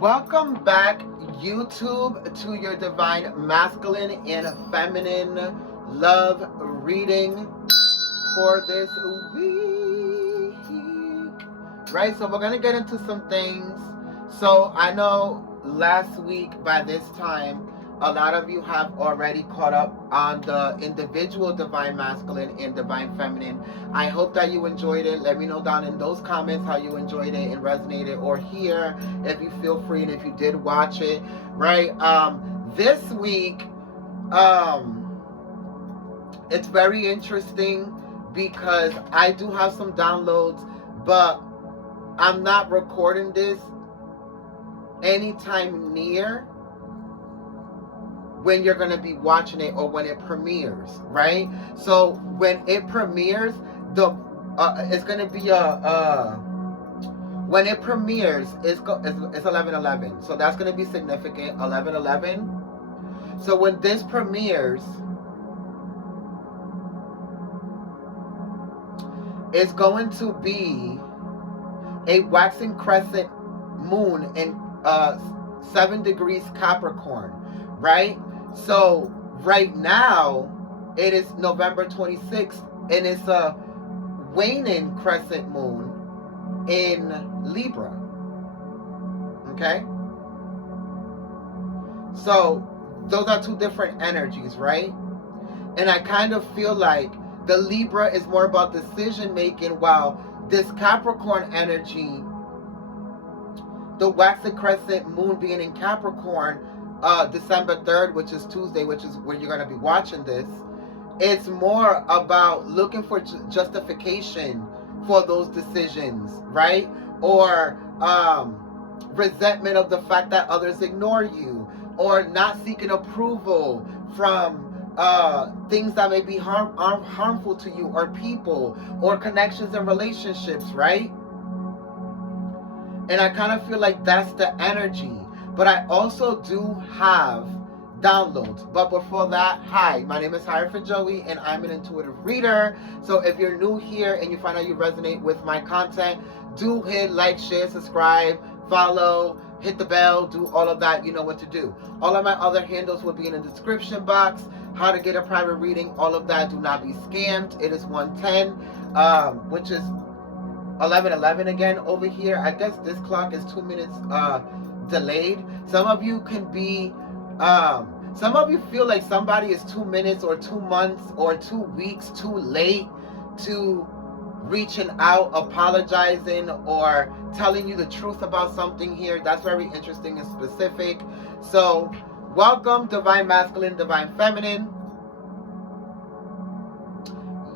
Welcome back, YouTube, to your divine masculine and feminine love reading for this week. Right, so we're going to get into some things. So I know last week by this time, a lot of you have already caught up on the individual divine masculine and divine feminine. I hope that you enjoyed it. Let me know down in those comments how you enjoyed it and resonated, or here if you feel free and if you did watch it. Right, this week it's very interesting because I do have some downloads, but I'm not recording this anytime near when you're going to be watching it or when it premieres, right? So when it premieres, it's going to be when it premieres, it's 11/11. So that's going to be significant, 11/11. So when this premieres, it's going to be a waxing crescent moon in 7 degrees Capricorn, right? So right now it is November 26th and it's a waning crescent moon in Libra. Okay? So those are two different energies, right? And I kind of feel like the Libra is more about decision making, while this Capricorn energy, the waxing crescent moon being in Capricorn, December 3rd, which is Tuesday, which is where you're going to be watching this, it's more about looking for justification for those decisions, right? Or resentment of the fact that others ignore you, or not seeking approval from things that may be harmful to you, or people, or connections and relationships, right? And I kind of feel like that's the energy. But I also do have downloads. But before that, hi, my name is Hierophant Joey, and I'm an intuitive reader. So if you're new here and you find out you resonate with my content, do hit like, share, subscribe, follow, hit the bell, do all of that. You know what to do. All of my other handles will be in the description box. How to get a private reading, all of that. Do not be scammed. It is 110, which is 11/11 again over here. I guess this clock is 2 minutes delayed. Some of you can be some of you feel like somebody is 2 minutes or 2 months or 2 weeks too late to reaching out, apologizing, or telling you the truth about something here. That's very interesting and specific. So welcome, divine masculine, divine feminine.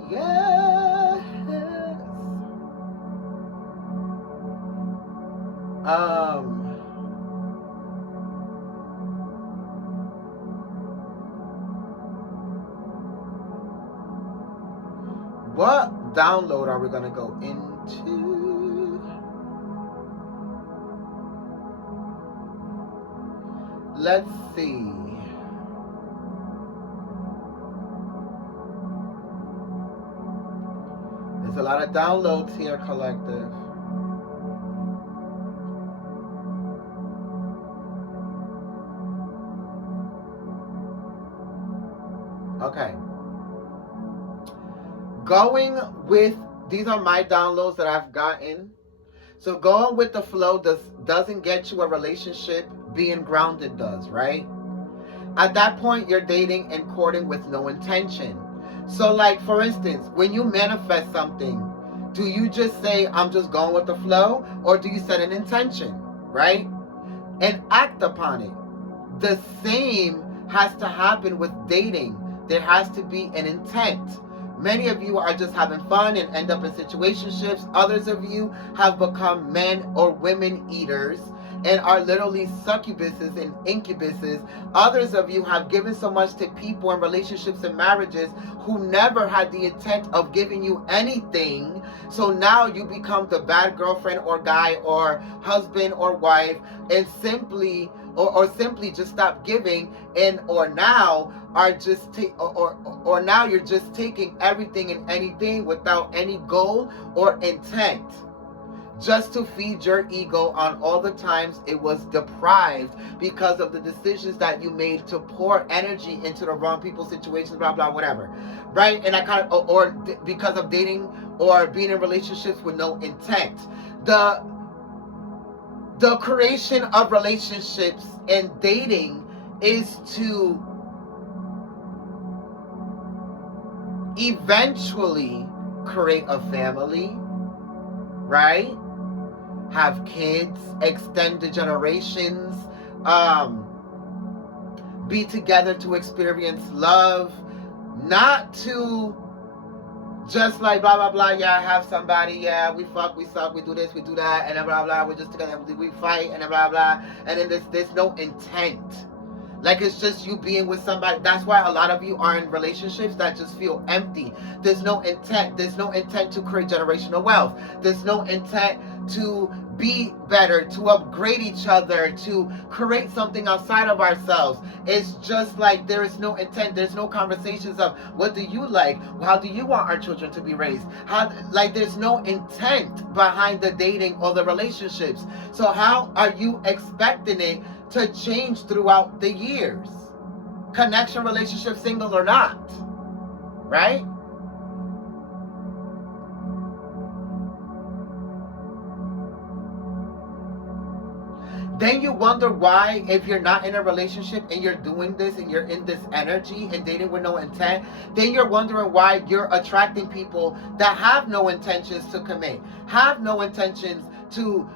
Yes. What download are we going to go into? Let's see. There's a lot of downloads here, collective. Okay. Going with, these are my downloads that I've gotten. So going with the flow doesn't get you a relationship. Being grounded does, right? At that point, you're dating and courting with no intention. So like, for instance, when you manifest something, do you just say, I'm just going with the flow? Or do you set an intention, right? And act upon it. The same has to happen with dating. There has to be an intent. Many of you are just having fun and end up in situationships. Others of you have become men or women eaters and are literally succubuses and incubuses. Others of you have given so much to people in relationships and marriages who never had the intent of giving you anything. So now you become the bad girlfriend or guy or husband or wife, and simply simply just stop giving, and or now are just or now you're just taking everything and anything without any goal or intent. just to feed your ego on all the times it was deprived because of the decisions that you made to pour energy into the wrong people, situations, blah, blah, whatever. Right? And I kind of, or because of dating or being in relationships with no intent. The creation of relationships and dating is to eventually create a family, right? Have kids, extend the generations, be together to experience love, not to just like blah blah blah, yeah, have somebody, yeah, we fuck, we suck, we do this, we do that, and blah blah, we're just together, we fight, and blah blah, and then there's no intent. Like, it's just you being with somebody. That's why a lot of you are in relationships that just feel empty. There's no intent. There's no intent to create generational wealth. There's no intent to be better, to upgrade each other, to create something outside of ourselves. It's just like there is no intent. There's no conversations of what do you like? How do you want our children to be raised? There's no intent behind the dating or the relationships. So how are you expecting it to change throughout the years? Connection, relationship, single or not, right? Then you wonder why, if you're not in a relationship and you're doing this and you're in this energy and dating with no intent, then you're wondering why you're attracting people that have no intentions to commit, have no intentions to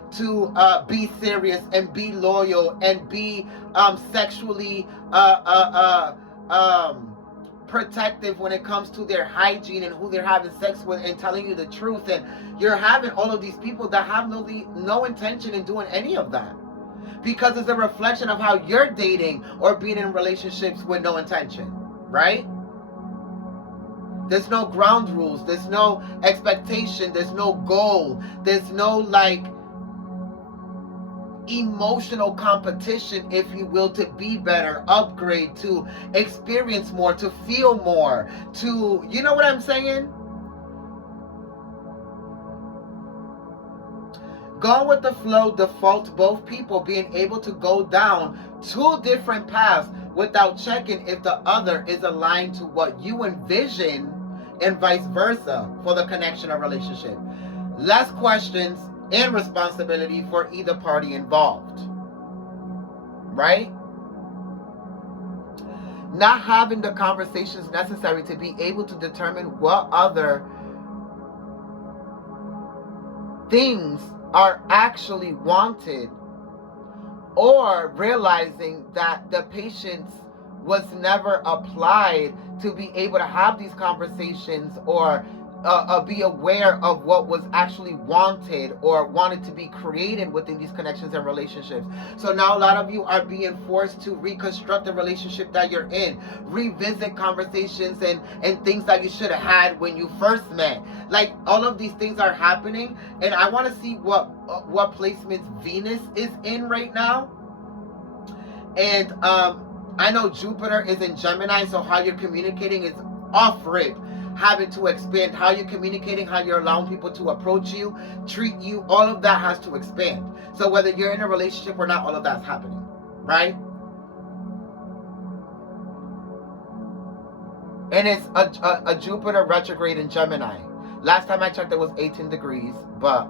be serious and be loyal and be sexually protective when it comes to their hygiene and who they're having sex with and telling you the truth. And you're having all of these people that have no intention in doing any of that, because it's a reflection of how you're dating or being in relationships with no intention, right? There's no ground rules. There's no expectation. There's no goal. There's no emotional competition, if you will, to be better, upgrade, to experience more, to feel more, to, you know what I'm saying? Going with the flow defaults both people being able to go down two different paths without checking if the other is aligned to what you envision, and vice versa for the connection or relationship. Less questions and responsibility for either party involved, right? Not having the conversations necessary to be able to determine what other things are actually wanted, or realizing that the patience was never applied to be able to have these conversations or be aware of what was actually wanted or wanted to be created within these connections and relationships. So now a lot of you are being forced to reconstruct the relationship that you're in, revisit conversations and things that you should have had when you first met. Like, all of these things are happening, and I want to see what placements Venus is in right now. And I know Jupiter is in Gemini, so how you're communicating is off rip. Having to expand how you're communicating, how you're allowing people to approach you, treat you, all of that has to expand. So whether you're in a relationship or not, all of that's happening, right? And it's a Jupiter retrograde in Gemini. Last time I checked, it was 18 degrees, but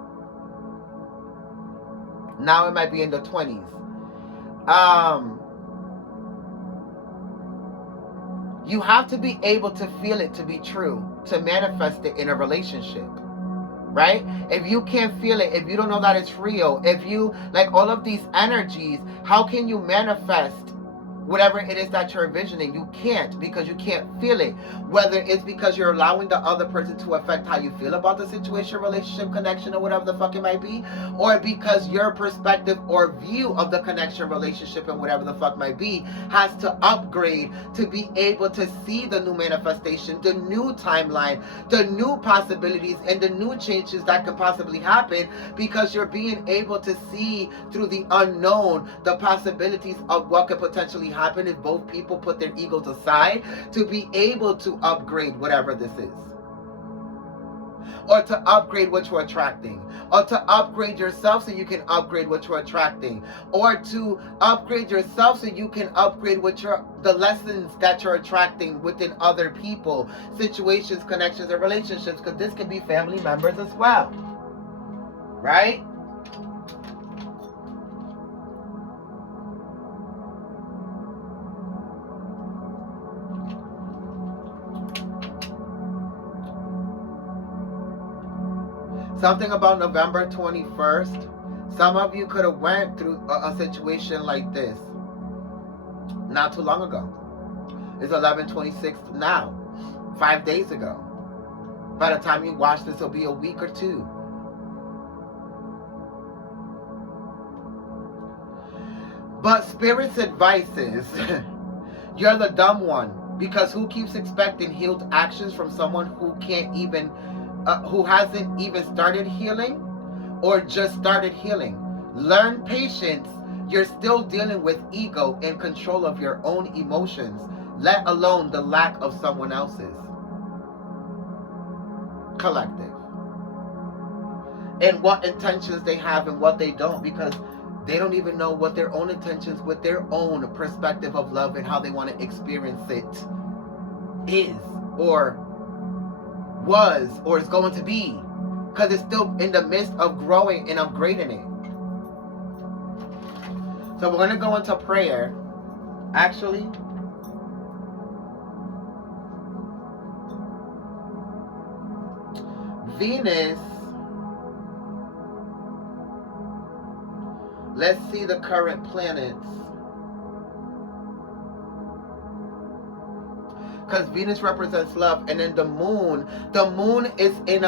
now it might be in the 20s. You have to be able to feel it to be true, to manifest it in a relationship, right? If you can't feel it, if you don't know that it's real, if you, like, all of these energies, how can you manifest whatever it is that you're envisioning? You can't, because you can't feel it. Whether it's because you're allowing the other person to affect how you feel about the situation, relationship, connection, or whatever the fuck it might be, or because your perspective or view of the connection, relationship, and whatever the fuck might be has to upgrade to be able to see the new manifestation, the new timeline, the new possibilities, and the new changes that could possibly happen, because you're being able to see through the unknown the possibilities of what could potentially happen if both people put their egos aside to be able to upgrade whatever this is. or to upgrade what you're attracting, or to upgrade yourself so you can upgrade what you're attracting, or to upgrade yourself so you can upgrade the lessons that you're attracting within other people, situations, connections, and relationships, because this can be family members as well, right? Something about November 21st. Some of you could have went through a situation like this not too long ago. It's 11/26 now, 5 days ago. By the time you watch this, it'll be a week or two. But Spirit's advice is, you're the dumb one, because who keeps expecting healed actions from someone who can't even who hasn't even started healing or just started healing? Learn patience. You're still dealing with ego and control of your own emotions, let alone the lack of someone else's. Collective. And what intentions they have and what they don't, because they don't even know what their own intentions with their own perspective of love and how they want to experience it is, or was, or is going to be, because it's still in the midst of growing and upgrading it. So we're going to go into prayer. Actually, Venus, let's see the current planets. Because Venus represents love, and then the moon is in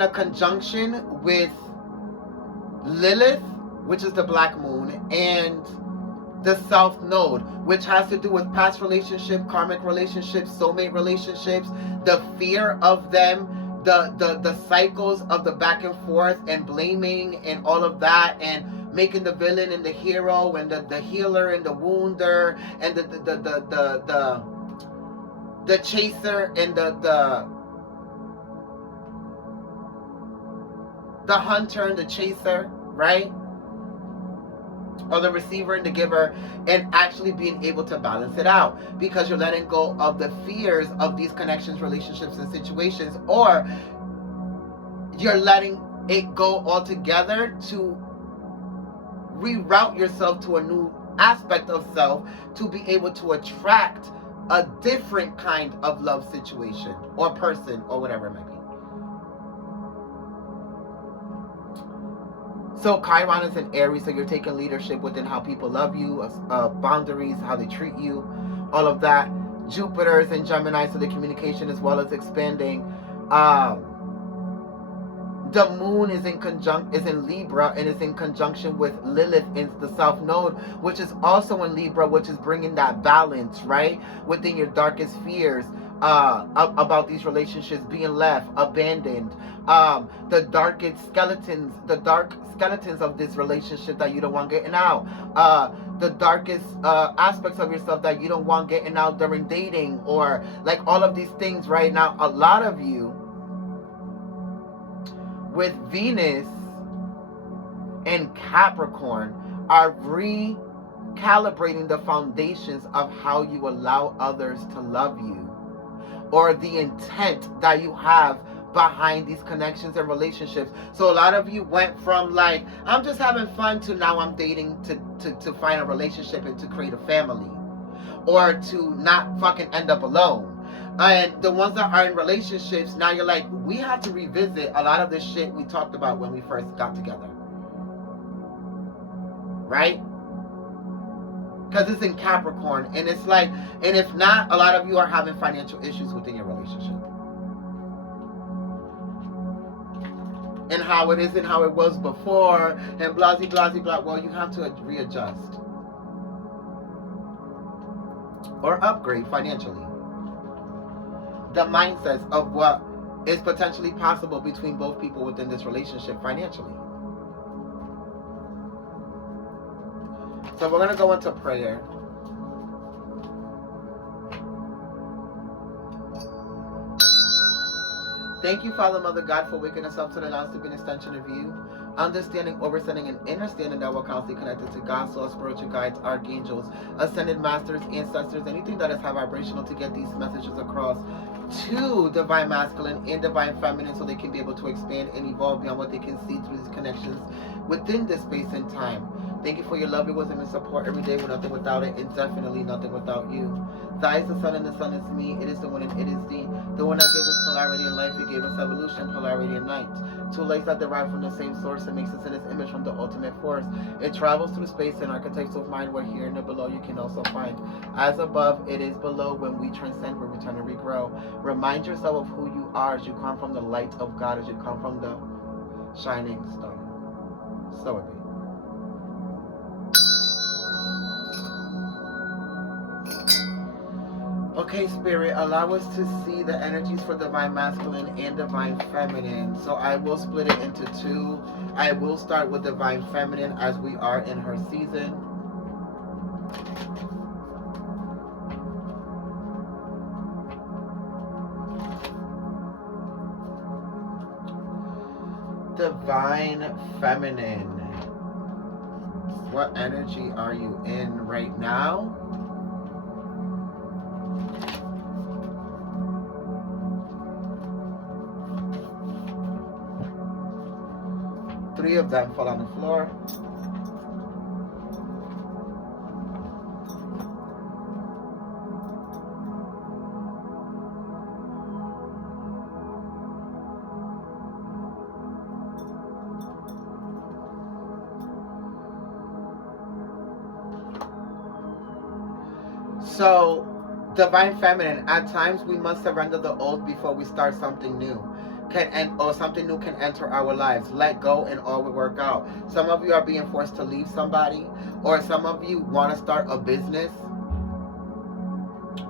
a conjunction with Lilith, which is the black moon, and the south node, which has to do with past relationship, karmic relationships, soulmate relationships, the fear of them, the cycles of the back and forth and blaming and all of that, and making the villain and the hero, and the healer and the wounder, and the chaser and the hunter and the chaser, right? Or the receiver and the giver, and actually being able to balance it out, because you're letting go of the fears of these connections, relationships, and situations, or you're letting it go altogether to reroute yourself to a new aspect of self to be able to attract a different kind of love situation or person or whatever it might be. So Chiron is in Aries, so you're taking leadership within how people love you, boundaries, how they treat you, all of that. Jupiter is in Gemini, so the communication as well as expanding. The moon is in Libra, and is in conjunction with Lilith in the south node, which is also in Libra, which is bringing that balance, right, within your darkest fears about these relationships being left, abandoned, the dark skeletons of this relationship that you don't want getting out, the darkest aspects of yourself that you don't want getting out during dating, or like all of these things right now. A lot of you with Venus and Capricorn are recalibrating the foundations of how you allow others to love you, or the intent that you have behind these connections and relationships. So a lot of you went from like, I'm just having fun, to now I'm dating to find a relationship and to create a family, or to not fucking end up alone. And the ones that are in relationships, now you're like, we have to revisit a lot of this shit we talked about when we first got together. Right? Because it's in Capricorn, and it's like, and if not, a lot of you are having financial issues within your relationship. And how it isn't how it was before, and blah, blah, blah, blah. Well, you have to readjust. Or upgrade financially. The mindsets of what is potentially possible between both people within this relationship financially. So we're going to go into prayer. Thank you, Father, Mother God, for waking us up to the knowledge to be an extension of you. Understanding, overstanding, and understanding that we're constantly connected to God, source, spiritual guides, archangels, ascended masters, ancestors, anything that is high vibrational to get these messages across to divine masculine and divine feminine so they can be able to expand and evolve beyond what they can see through these connections within this space and time. Thank you for your love, your wisdom, and support every day. We're nothing without it, and definitely nothing without you. Thy is the sun, and the sun is me. It is the one, and it is the one that gives us polarity in life. He gave us evolution, polarity in night. Two lights that derive from the same source and makes us in His image from the ultimate force. It travels through space and archetypes of mind. We're here and below. You can also find as above, it is below. When we transcend, we return and regrow. Remind yourself of who you are as you come from the light of God, as you come from the shining star. So it be. Okay, Spirit, allow us to see the energies for divine masculine and divine feminine. So I will split it into two. I will start with divine feminine as we are in her season. Divine feminine. What energy are you in right now? Three of them fall on the floor. So, divine feminine, at times we must surrender the old before we start something new. Or something new can enter our lives. Let go and all will work out. Some of you are being forced to leave somebody, or some of you want to start a business,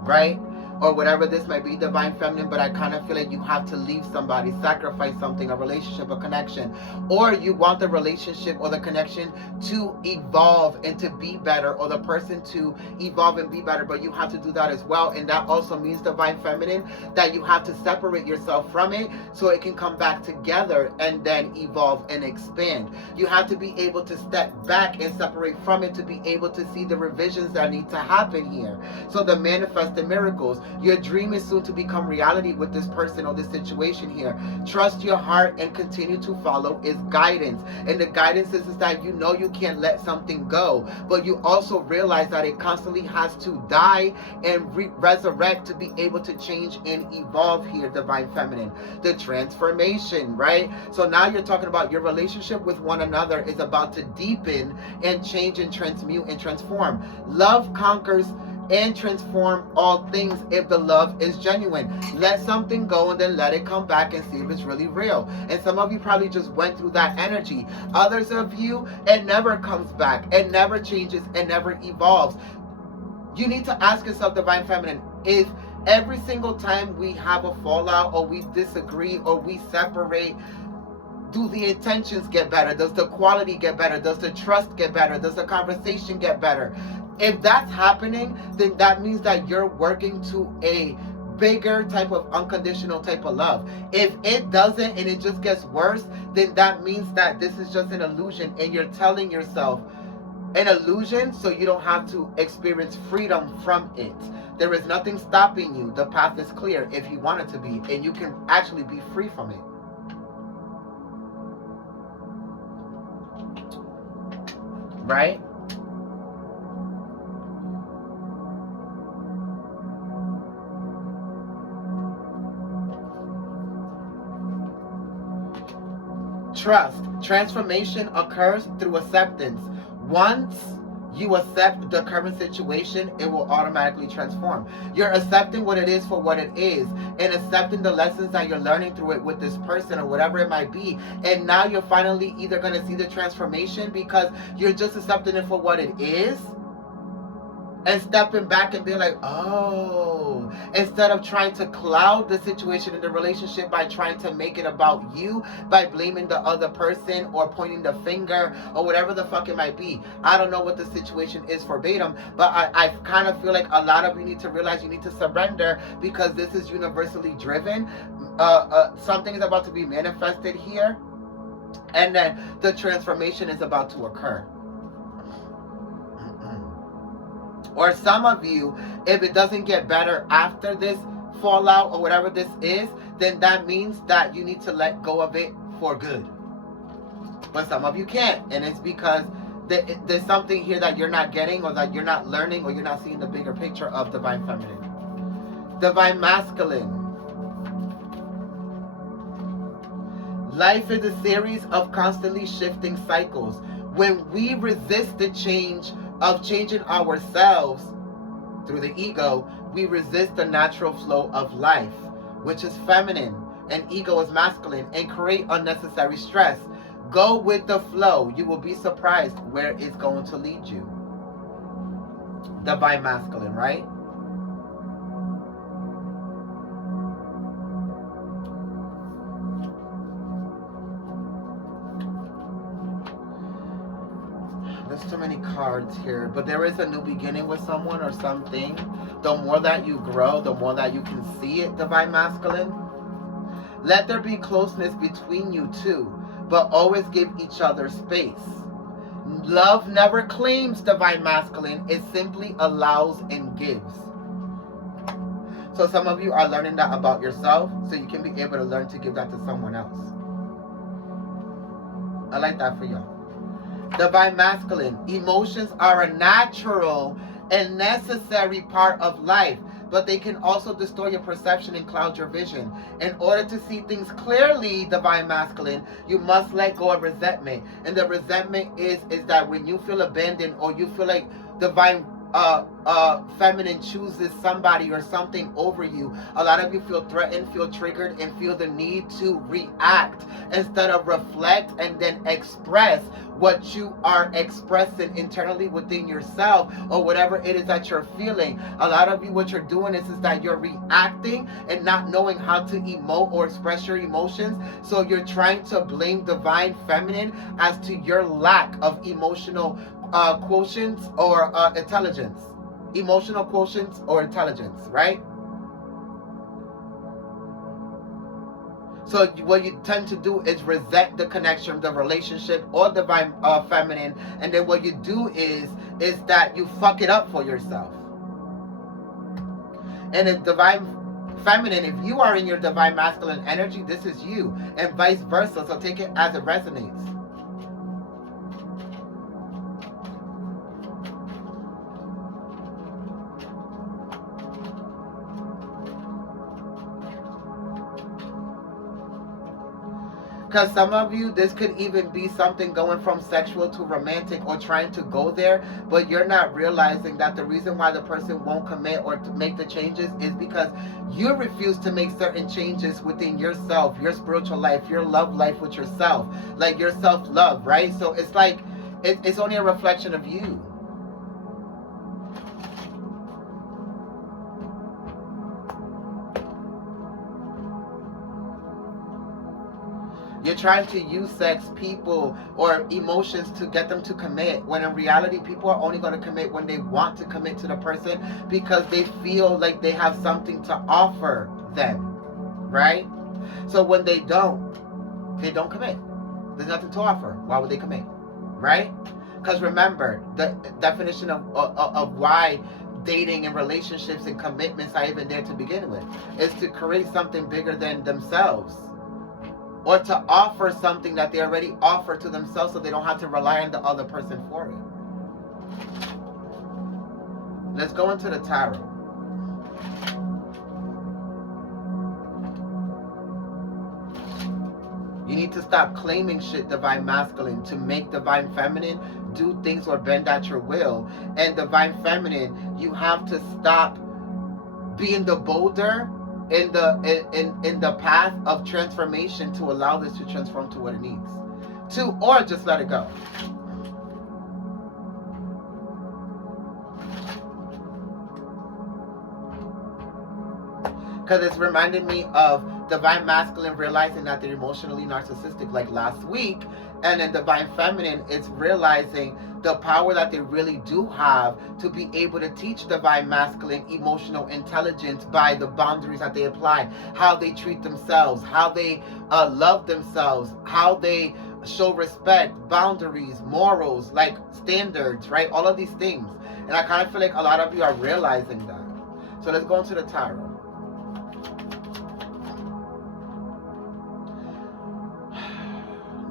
right? Or whatever this might be, divine feminine, but I kind of feel like you have to leave somebody, sacrifice something, a relationship, a connection, or you want the relationship or the connection to evolve and to be better, or the person to evolve and be better, but you have to do that as well. And that also means, divine feminine, that you have to separate yourself from it so it can come back together and then evolve and expand. You have to be able to step back and separate from it to be able to see the revisions that need to happen here. So the manifested miracles. Your dream is soon to become reality with this person or this situation here. Trust your heart and continue to follow its guidance. And the guidance is that you know you can't let something go, but you also realize that it constantly has to die and resurrect to be able to change and evolve here, divine feminine. The transformation, right? So now you're talking about your relationship with one another is about to deepen and change and transmute and transform. Love conquers and transform all things if the love is genuine. Let something go and then let it come back and see if it's really real. And some of you probably just went through that energy. Others of you, it never comes back. It never changes. It never evolves. You need to ask yourself, divine feminine, if every single time we have a fallout or we disagree or we separate, do the intentions get better? Does the quality get better? Does the trust get better? Does the conversation get better? If that's happening, then that means that you're working to a bigger type of unconditional type of love. If it doesn't and it just gets worse, then that means that this is just an illusion and you're telling yourself an illusion so you don't have to experience freedom from it. There is nothing stopping you. The path is clear if you want it to be, and you can actually be free from it. Right? Trust. Transformation occurs through acceptance. Once you accept the current situation, it will automatically transform. You're accepting what it is for what it is and accepting the lessons that you're learning through it with this person or whatever it might be. And now you're finally either going to see the transformation because you're just accepting it for what it is, and stepping back and being like, oh, instead of trying to cloud the situation in the relationship by trying to make it about you, by blaming the other person or pointing the finger or whatever the fuck it might be. I don't know what the situation is verbatim, but I kind of feel like a lot of you need to realize you need to surrender because this is universally driven. something is about to be manifested here, and then the transformation is about to occur. Or some of you, if it doesn't get better after this fallout or whatever this is, then that means that you need to let go of it for good. But some of you can't, and it's because there's something here that you're not getting, or that you're not learning, or you're not seeing the bigger picture of divine feminine. Divine masculine. Life is a series of constantly shifting cycles. When we resist the change of changing ourselves through the ego, we resist the natural flow of life, which is feminine, and ego is masculine, and create unnecessary stress. Go with the flow. You will be surprised where it's going to lead you. Divine masculine, right? There's too many cards here, but there is a new beginning with someone or something. The more that you grow, the more that you can see it, divine masculine. Let there be closeness between you two, but always give each other space. Love never claims, divine masculine. It simply allows and gives. So some of you are learning that about yourself, so you can be able to learn to give that to someone else. I like that for y'all. Divine masculine. Emotions are a natural and necessary part of life, but they can also distort your perception and cloud your vision. In order to see things clearly, divine masculine, you must let go of resentment. And the resentment is that when you feel abandoned, or you feel like divine feminine chooses somebody or something over you, a lot of you feel threatened, feel triggered, and feel the need to react instead of reflect and then express what you are expressing internally within yourself, or whatever it is that you're feeling. A lot of you, what you're doing is that you're reacting and not knowing how to emote or express your emotions. So you're trying to blame divine feminine as to your lack of emotional quotients or intelligence. Emotional quotients or intelligence, right? So what you tend to do is resent the connection, the relationship, or divine feminine, and then what you do is that you fuck it up for yourself. And in divine feminine, if you are in your divine masculine energy, this is you, and vice versa. So take it as it resonates. Because some of you, this could even be something going from sexual to romantic, or trying to go there, but you're not realizing that the reason why the person won't commit or to make the changes is because you refuse to make certain changes within yourself, your spiritual life, your love life with yourself, like your self-love, right? So it's like, it's only a reflection of you. You're trying to use sex, people, or emotions to get them to commit, when in reality, people are only going to commit when they want to commit to the person, because they feel like they have something to offer them, right? So when they don't commit. There's nothing to offer. Why would they commit, right? Because remember, the definition of why dating and relationships and commitments are even there to begin with is to create something bigger than themselves, or to offer something that they already offer to themselves, so they don't have to rely on the other person for it. Let's go into the tarot. You need to stop claiming shit, divine masculine, to make divine feminine do things or bend at your will. And divine feminine, you have to stop being the boulder in the path of transformation to allow this to transform to what it needs to, or just let it go. Because it's reminding me of divine masculine realizing that they're emotionally narcissistic, like last week, and then divine feminine is realizing the power that they really do have to be able to teach divine masculine emotional intelligence by the boundaries that they apply, how they treat themselves, how they love themselves, how they show respect, boundaries, morals, like standards, right? All of these things. And I kind of feel like a lot of you are realizing that. So let's go into the tarot.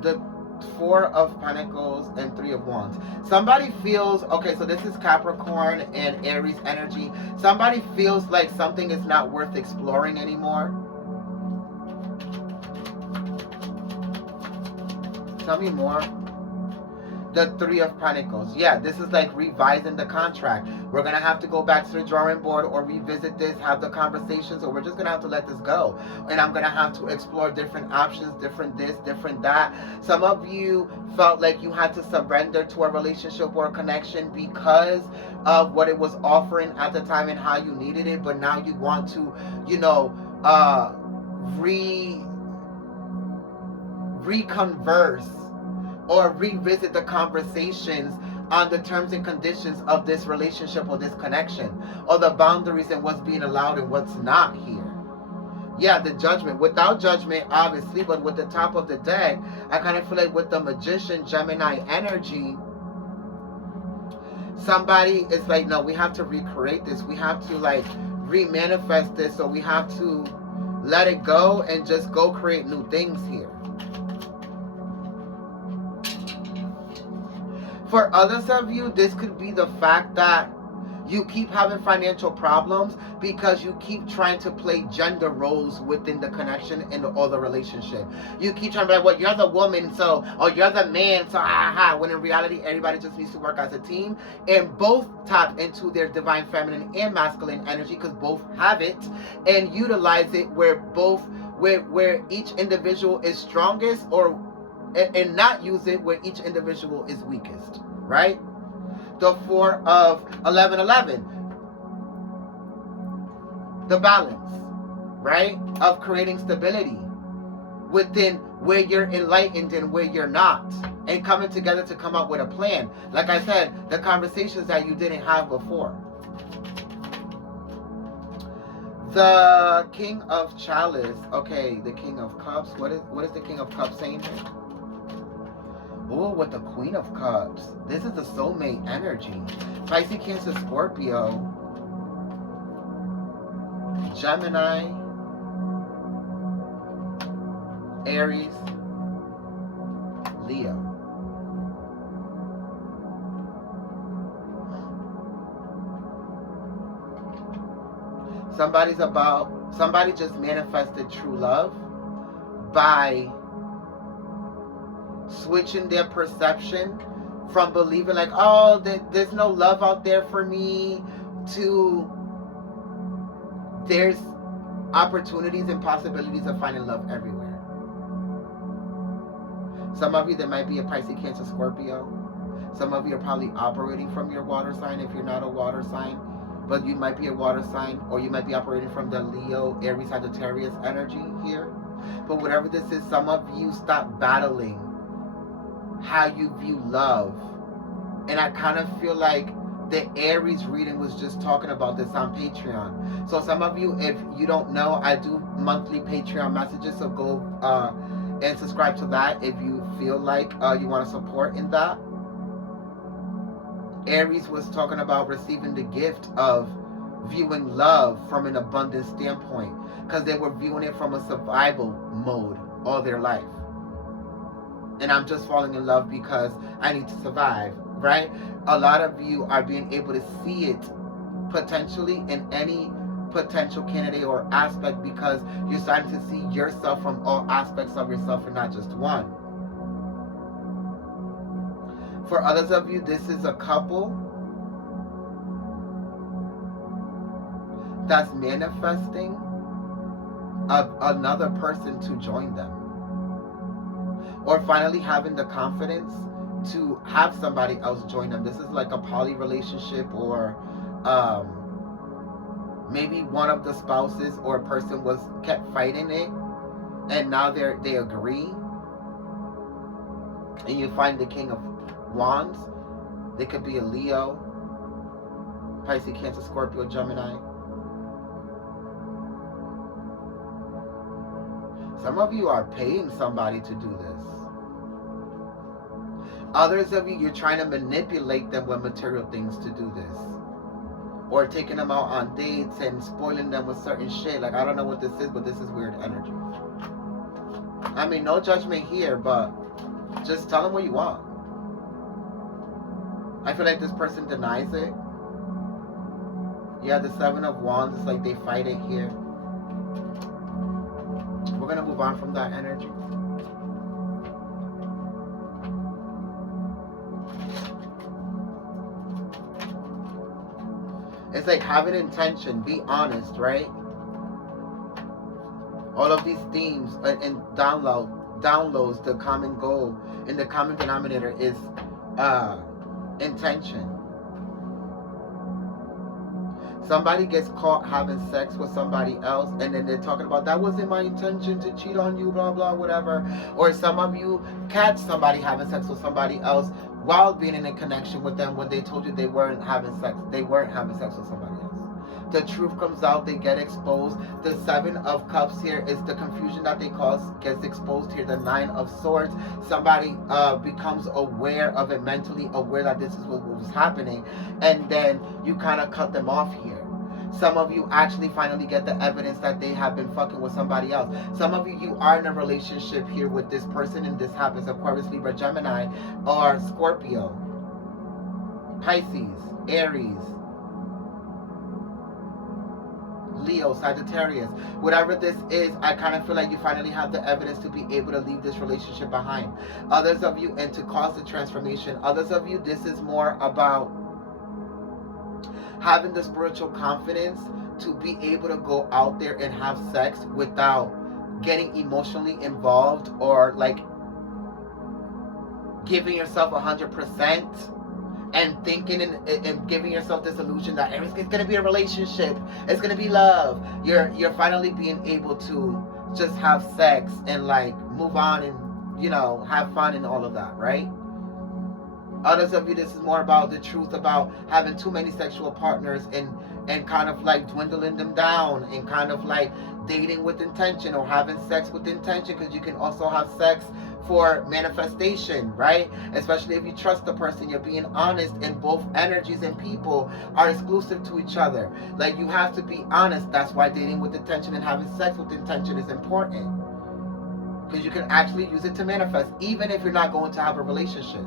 The Four of Pentacles and Three of Wands. Somebody feels, okay, so this is Capricorn and Aries energy. Somebody feels like something is not worth exploring anymore. Tell me more. The Three of Pentacles. Yeah, this is like revising the contract. We're going to have to go back to the drawing board or revisit this, have the conversations, or we're just going to have to let this go. And I'm going to have to explore different options, different this, different that. Some of you felt like you had to surrender to a relationship or a connection because of what it was offering at the time and how you needed it. But now you want to, you know, reconverse or revisit the conversations on the terms and conditions of this relationship or this connection, or the boundaries and what's being allowed and what's not here. Yeah, the Judgment. Without Judgment, obviously, but with the top of the deck, I kind of feel like with the Magician, Gemini energy, somebody is like, no, we have to recreate this. We have to like remanifest this. So we have to let it go and just go create new things here. For others of you, this could be the fact that you keep having financial problems because you keep trying to play gender roles within the connection and or the relationship. You keep trying to be like, well, you're the woman, so, or you're the man, so when in reality, everybody just needs to work as a team and both tap into their divine feminine and masculine energy because both have it and utilize it where each individual is strongest, or and not use it where each individual is weakest, right? The 4 of 1111, the balance, right? Of creating stability within where you're enlightened and where you're not, and coming together to come up with a plan. Like I said, the conversations that you didn't have before. The King of Chalice, okay, the King of Cups. What is the King of Cups saying here? Oh, with the Queen of Cups. This is the soulmate energy. Pisces, Cancer, Scorpio, Gemini, Aries, Leo. Somebody just manifested true love by switching their perception from believing like, oh, there's no love out there for me, to there's opportunities and possibilities of finding love everywhere. Some of you, there might be a Pisces, Cancer, Scorpio. Some of you are probably operating from your water sign if you're not a water sign, but you might be a water sign, or you might be operating from the Leo, Aries, Sagittarius energy here. But whatever this is, some of you stop battling how you view love. And I kind of feel like the Aries reading was just talking about this on Patreon. So some of you, if you don't know, I do monthly Patreon messages, so go and subscribe to that if you feel like you want to support in that. Aries was talking about receiving the gift of viewing love from an abundant standpoint, because they were viewing it from a survival mode all their life. And I'm just falling in love because I need to survive, right? A lot of you are being able to see it potentially in any potential candidate or aspect, because you're starting to see yourself from all aspects of yourself and not just one. For others of you, this is a couple that's manifesting another person to join them, or finally having the confidence to have somebody else join them. This is like a poly relationship, or maybe one of the spouses or person kept fighting it, and now they agree, and you find the King of Wands. They could be a Leo, Pisces, Cancer, Scorpio, Gemini. Some of you are paying somebody to do this. Others of you, you're trying to manipulate them with material things to do this. Or taking them out on dates and spoiling them with certain shit. Like, I don't know what this is, but this is weird energy. I mean, no judgment here, but just tell them what you want. I feel like this person denies it. Yeah, the Seven of Wands, it's like they fight it here. We're going to move on from that energy. It's like having intention, be honest, right? All of these themes and downloads, the common goal and the common denominator is intention. Somebody gets caught having sex with somebody else, and then they're talking about, that wasn't my intention to cheat on you, blah, blah, whatever. Or some of you catch somebody having sex with somebody else while being in a connection with them when they told you they weren't having sex. They weren't having sex with somebody else. The truth comes out, they get exposed. The Seven of Cups here is the confusion that they cause gets exposed here. The Nine of Swords, somebody becomes aware of it, mentally aware that this is what was happening, and then you kind of cut them off here. Some of you actually finally get the evidence that they have been fucking with somebody else. Some of you, you are in a relationship here with this person, and this happens. Aquarius, Libra, Gemini, or Scorpio, Pisces, Aries, Leo, Sagittarius. Whatever this is, I kind of feel like you finally have the evidence to be able to leave this relationship behind. Others of you, and to cause the transformation. Others of you, this is more about having the spiritual confidence to be able to go out there and have sex without getting emotionally involved, or like giving yourself 100% and thinking and giving yourself this illusion that it's going to be a relationship, it's going to be love. You're finally being able to just have sex and like move on and, you know, have fun and all of that, right? Others of you, this is more about the truth about having too many sexual partners and kind of like dwindling them down, and kind of like dating with intention or having sex with intention, because you can also have sex for manifestation, right? Especially if you trust the person, you're being honest, and both energies and people are exclusive to each other. Like, you have to be honest. That's why dating with intention and having sex with intention is important, because you can actually use it to manifest, even if you're not going to have a relationship.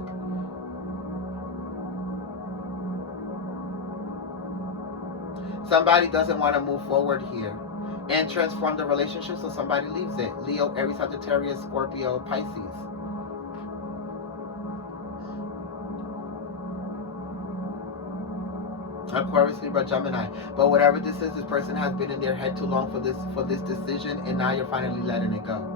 Somebody doesn't want to move forward here and transform the relationship, so somebody leaves it. Leo, Aries, Sagittarius, Scorpio, Pisces. Aquarius, Libra, Gemini. But whatever this is, this person has been in their head too long for this decision, and now you're finally letting it go.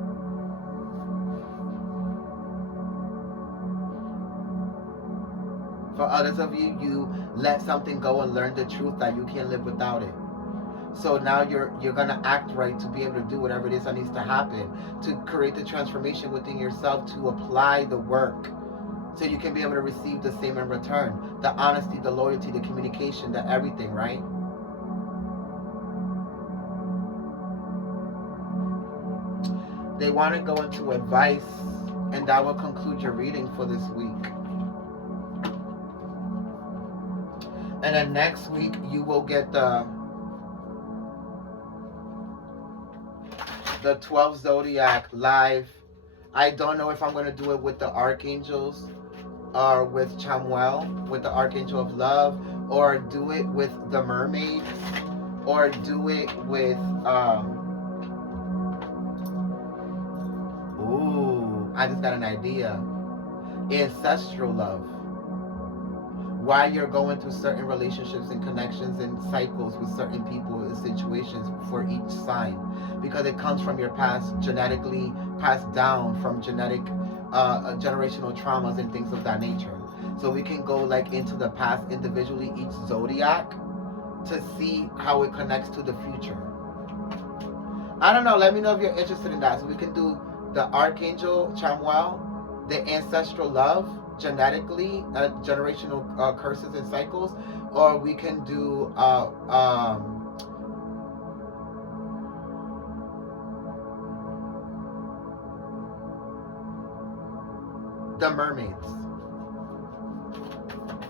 For others of you, you let something go and learn the truth that you can't live without it. So now you're gonna act right to be able to do whatever it is that needs to happen, to create the transformation within yourself, to apply the work, so you can be able to receive the same in return. The honesty, the loyalty, the communication, the everything, right? They want to go into advice, and that will conclude your reading for this week. And then next week, you will get the 12 Zodiac live. I don't know if I'm going to do it with the Archangels or with Chamuel, with the Archangel of Love, or do it with the Mermaids, or do it with, I just got an idea. Ancestral love. Why you're going through certain relationships and connections and cycles with certain people and situations for each sign, because it comes from your past, genetically passed down from genetic generational traumas and things of that nature. So we can go like into the past individually, each zodiac, to see how it connects to the future. I don't know, let me know if you're interested in that. So we can do the Archangel Chamuel, the Ancestral Love, genetically, generational curses and cycles, or we can do the mermaids.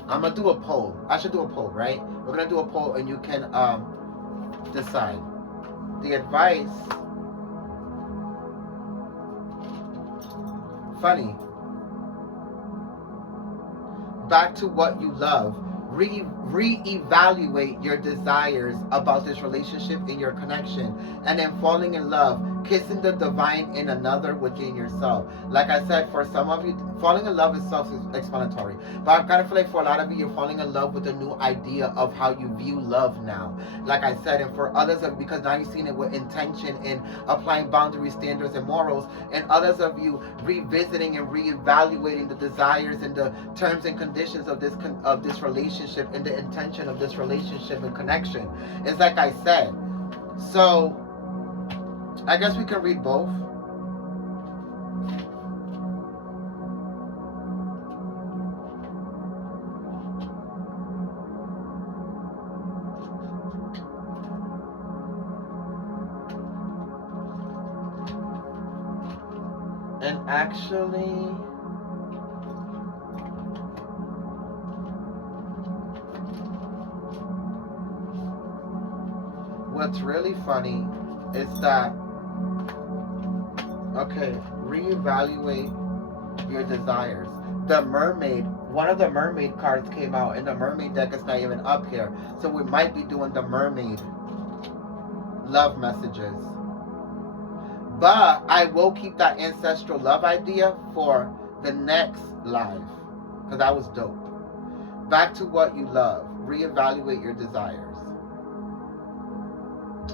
I'm gonna do a poll. I should do a poll, right? We're gonna do a poll, and you can decide. The advice. Funny. Back to what you love. Reevaluate your desires about this relationship in your connection, and then falling in love, kissing the divine in another within yourself. Like I said, for some of you, falling in love is self-explanatory, but I've got to feel like for a lot of you, you're falling in love with a new idea of how you view love now. Like I said, and for others of, because now you're seeing it with intention and applying boundary standards and morals, and others of you revisiting and reevaluating the desires and the terms and conditions of this relationship and the intention of this relationship and connection. It's like I said. So I guess we can read both. And actually, what's really funny is that, okay, reevaluate your desires. The mermaid, one of the mermaid cards came out, and the mermaid deck is not even up here. So we might be doing the mermaid love messages. But I will keep that ancestral love idea for the next live, because that was dope. Back to what you love. Reevaluate your desires.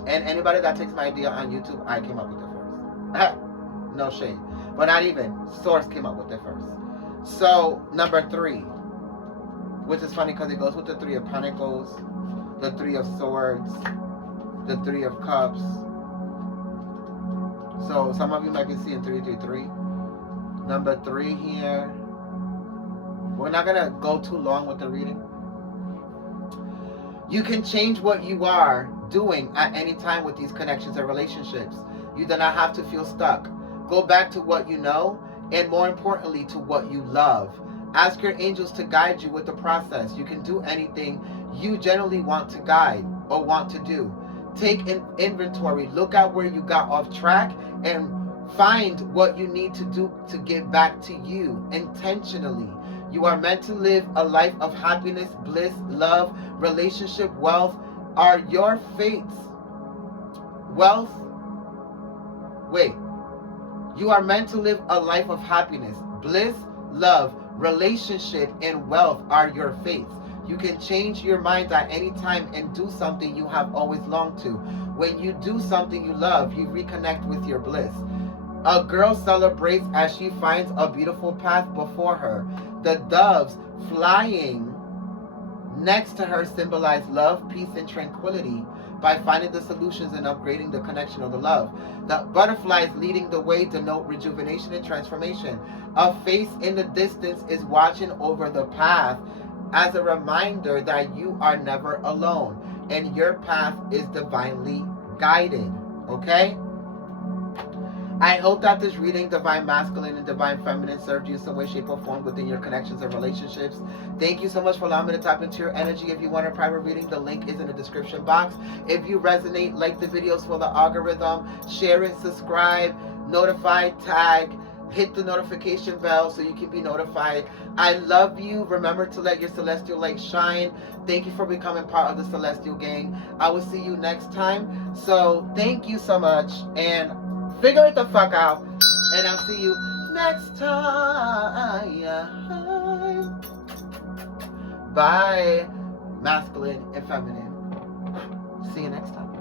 And anybody that takes my idea on YouTube, I came up with it first. No shade. But not even. Source came up with it first. So, number 3. Which is funny because it goes with the 3 of Pentacles, the 3 of Swords, the 3 of Cups. So, some of you might be seeing 333. Number 3 here. We're not going to go too long with the reading. You can change what you are doing at any time with these connections and relationships. You do not have to feel stuck. Go back to what you know, and more importantly, to what you love. Ask your angels to guide you with the process. You can do anything you generally want to guide or want to do. Take an inventory. Look at where you got off track and find what you need to do to get back to you intentionally. You are meant to live a life of happiness, bliss, love, relationship, wealth are your fates. Wealth. Wait. You are meant to live a life of happiness, bliss, love, relationship, and wealth are your fates. You can change your mind at any time and do something you have always longed to. When you do something you love, you reconnect with your bliss. A girl celebrates as she finds a beautiful path before her. The doves flying next to her symbolize love, peace, and tranquility by finding the solutions and upgrading the connection of the love. The butterflies leading the way denote rejuvenation and transformation. A face in the distance is watching over the path as a reminder that you are never alone and your path is divinely guided. Okay? I hope that this reading, Divine Masculine and Divine Feminine, served you in some way, shape, or form within your connections and relationships. Thank you so much for allowing me to tap into your energy. If you want a private reading, the link is in the description box. If you resonate, like the videos for the algorithm, share it, subscribe, notify, tag, hit the notification bell so you can be notified. I love you. Remember to let your celestial light shine. Thank you for becoming part of the Celestial Gang. I will see you next time. So thank you so much, and figure it the fuck out, and I'll see you next time. Bye, masculine and feminine. See you next time.